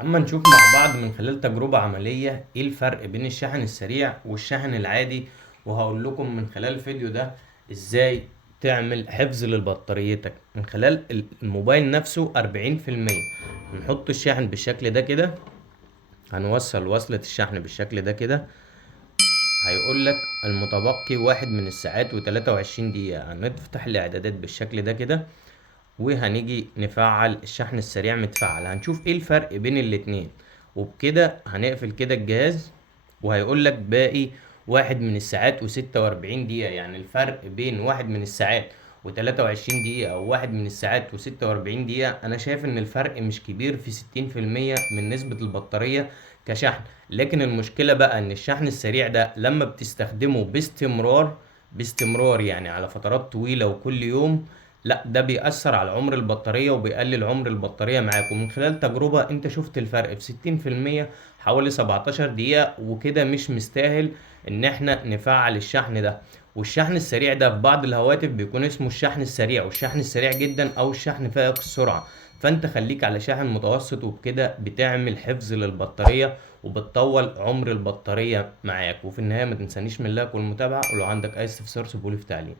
اما نشوف مع بعض من خلال تجربة عملية ايه الفرق بين الشحن السريع والشحن العادي. وهقول لكم من خلال الفيديو ده ازاي تعمل حفظ لبطاريتك من خلال الموبايل نفسه 40%. هنحط الشاحن بالشكل ده كده، هنوصل وصلة الشحن بالشكل ده كده. هيقول لك المتبقي 1 من الساعات و23 دقيقة. هنفتح الاعدادات بالشكل ده كده، وهنيجي نفعل الشحن السريع متفعل. هنشوف ايه الفرق بين الاتنين، وبكده هنقفل كده الجهاز. وهيقول لك باقي 1 من الساعات و46 دقيقة. يعني الفرق بين 1 من الساعات و23 دقيقة أو 1 من الساعات و46 دقيقة، أنا شايف إن الفرق مش كبير في 60% من نسبة البطارية كشحن. لكن المشكلة بقى إن الشحن السريع ده لما بتستخدمه باستمرار يعني على فترات طويلة وكل يوم، لا ده بيأثر على عمر البطارية وبيقلل عمر البطارية معاك. ومن خلال تجربة انت شفت الفرق في 60%، حوالي 17 دقيقة، وكده مش مستاهل ان احنا نفعل الشحن ده. والشحن السريع ده في بعض الهواتف بيكون اسمه الشحن السريع والشحن السريع جدا او الشحن فائق السرعة. فانت خليك على شاحن متوسط، وبكده بتعمل حفظ للبطارية وبتطول عمر البطارية معاك. وفي النهاية ما تنسانيش من اللايك والمتابعة، ولو عندك اي استفسار سيبولي في تعليق.